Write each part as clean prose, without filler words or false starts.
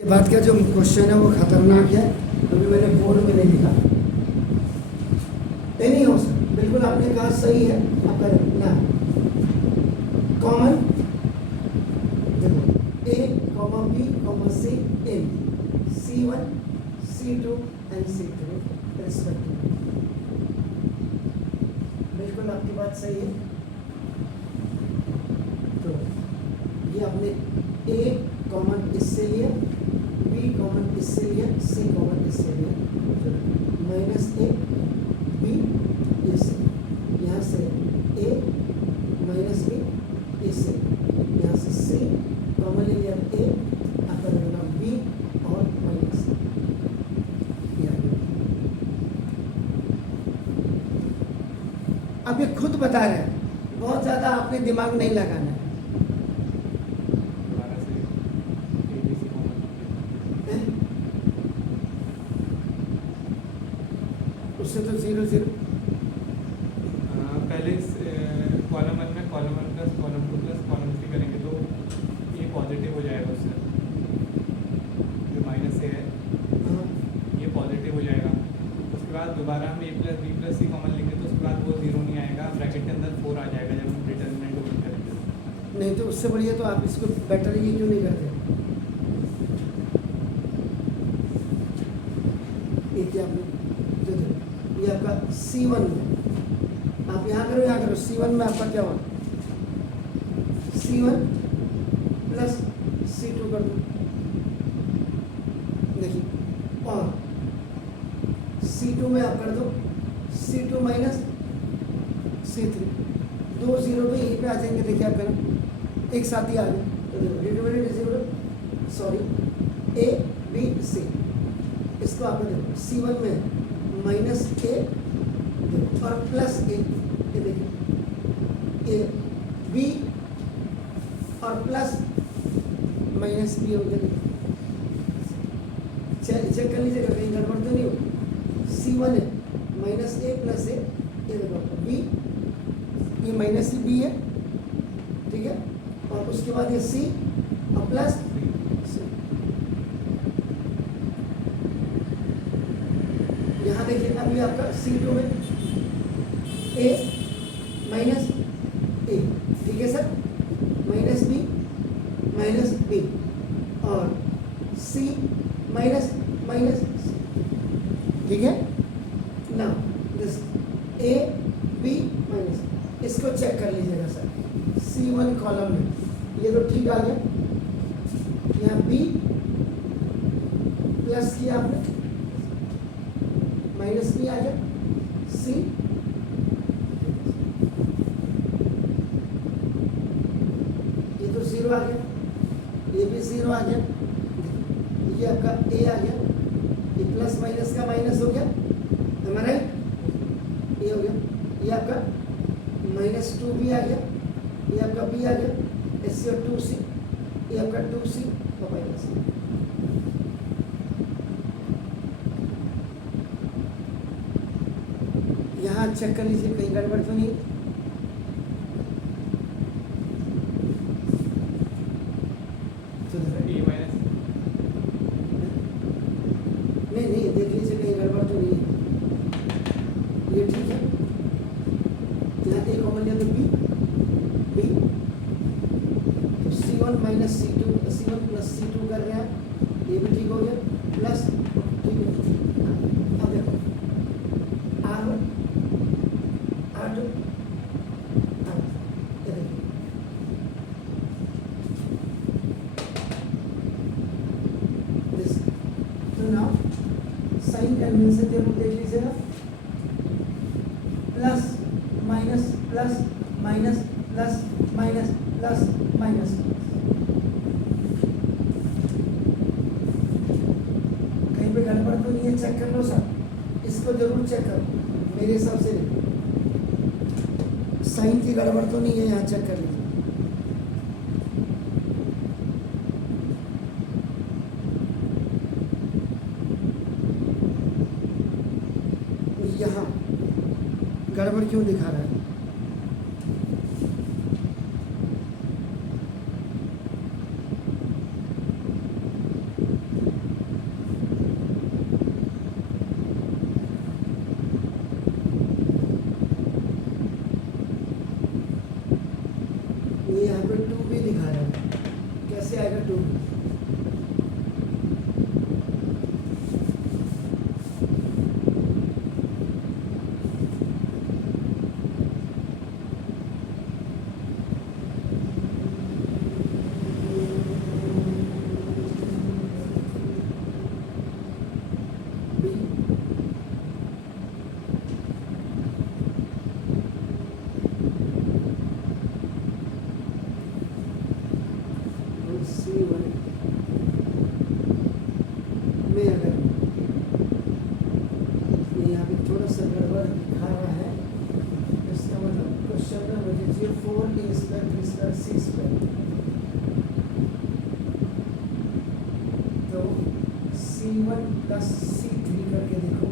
के बाद का जो क्वेश्चन है वो खतरनाक है, अभी मैंने बोर्ड में नहीं लिखा। नहीं हो सकता, बिल्कुल आपने कहा सही है, आपका ना कॉमन देखो A comma B comma C and C1 C2 and C3 respectively. बिल्कुल आपकी बात सही है। तो ये आपने ए कॉमन इससे लिया, बी कॉमन इससे लिया, सी कॉमन इससे लिया, माइनस ए बी इससे, यहाँ से ए माइनस बी इससे, यहाँ से सी कॉमन ले लिया ए, आपका लगेगा बी और माइनस अब ये खुद बता रहे हैं, बहुत ज़्यादा आपने दिमाग नहीं लगाना है। उससे तो 0 0 पहले कॉलम 1 में column 1 plus column 2 plus column 3 करेंगे तो ये पॉजिटिव हो जाएगा, उससे जो माइनस ए है ये पॉजिटिव हो जाएगा। उसके बाद दोबारा हम ए प्लस बी प्लस सी कॉमन लेंगे तो उसके बाद वो 0 नहीं आएगा, ब्रैकेट के अंदर 4 आ जाएगा जब हम डिटर्मिनेंट ओपन करेंगे। नहीं तो उससे बढ़िया तो आप इसको बेटर ये क्यों नहीं करते? ये आपने जो ये आपका C1 में आप यहाँ करो C1 में आपका क्या हुआ, C1 प्लस C2 कर दो, देखिए, और C2 में आप कर दो C2 माइनस C3, 2 0 तो यहीं पे आ जाएंगे। देखिए आप करें एक साथ ही आ गए, तो देखो determinant is equal sorry A B C, इसको आप देखो C1 में माइनस ए और प्लस ए, ये देखिए ए बी और प्लस माइनस बी हो गया। चेक कर लीजिएगा कहीं गड़बड़ तो नहीं हो। C1 है माइनस ए प्लस ए, ये देखो बी, ये माइनस बी है, ठीक है, और उसके बाद ये सी और प्लस सी। यहाँ देखिए अभी आपका C2 में ए माइनस ए, ठीक है सर, माइनस बी और सी माइनस माइनस, ठीक है ना, दिस ए बी माइनस, इसको चेक कर लीजिएगा सर। C1 कॉलम में ये तो ठीक आ गया, यहाँ बी प्लस किया आपने, माइनस बी आ गया, सी ये तो 0 आ गया, ये भी 0 आ गया, ये आपका ए आ गया, ये प्लस माइनस का माइनस हो गया, हमारा ये हो गया, ये आपका -2 भी आ गया, ये आपका बी आ गया, इससे और 2c, ये आपका 2c और माइनस। यहाँ चेक कर लीजिए कहीं गड़बड़ तो नहीं। नहीं देख लीजिए कहीं गड़बड़ तो नहीं है, ये ठीक है। यहाँ ए कॉमन लिया तो बी तो C1 minus C2, C1 plus C2 कर रहे हैं, ये भी ठीक हो गया, प्लस ठीक है। अब देखो R1 R2 this, तो now साइन कन्वेंशन के रूप देख लीजिएगा, plus minus plus minus plus minus plus minus, कहीं पे गड़बड़ तो नहीं है, चेक कर लो सर, इसको जरूर चेक करो, मेरे हिसाब से साइन की गड़बड़ तो नहीं है, यहाँ चेक कर लीजिए। यहाँ गड़बड़ क्यों दिखा रहा है? बी स्क्वायर सी स्क्वायर, तो C1 प्लस C3 करके देखो,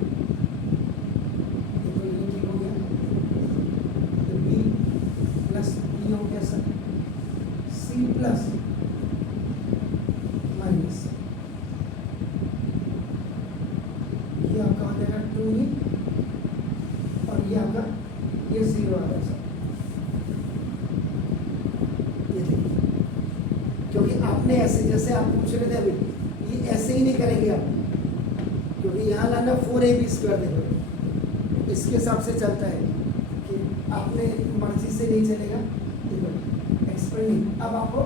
ये तो ये ठीक हो गया, तो B प्लस B हो गया सर, C प्लस माइनस, ये आपका आ जाएगा 2 और ये आपका ये 0 आ गया सर। ये देखिए, क्योंकि आपने ऐसे जैसे आप पूछ रहे थे अभी, ये ऐसे ही नहीं करेंगे आप, क्योंकि यहाँ लाना 4ab² देखो, इसके हिसाब से चलता है कि आपने मर्जी से नहीं चलेगा। देखो एक्सपेंडिंग, अब आपको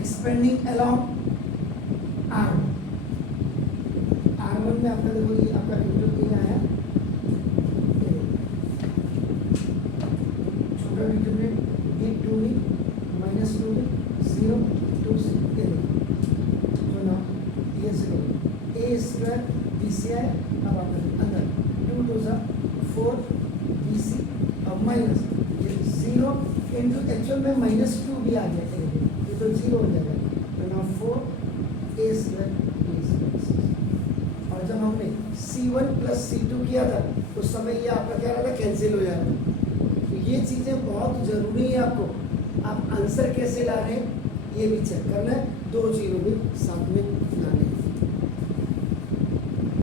एक्सपेंडिंग अलोंग R1 में आपका देखो ये आपका इंटू ये आया, छोटा डिटरमिनेंट ये 2b माइनस 2b 0 2 से तो ना ये से करो a स्क्वायर bc है, अब आप अंदर 2 2 सा 4 bc अब माइनस ये 0 इंटू एक्चुअल में माइनस 2 भी आ गया, ये तो 0 हो जाएगा, तो ना 4 a स्क्वायर b स्क्वायर। और जब हमने C1 प्लस C2 किया था उस समय ये आपका क्या रहा था, कैंसिल हो जाएगा। तो ये चीज़ें बहुत ज़रूरी है आपको, आप आंसर कैसे ला रहे हैं ये भी चेक करना है, 2 चीज़ों भी साथ में लाने हैं।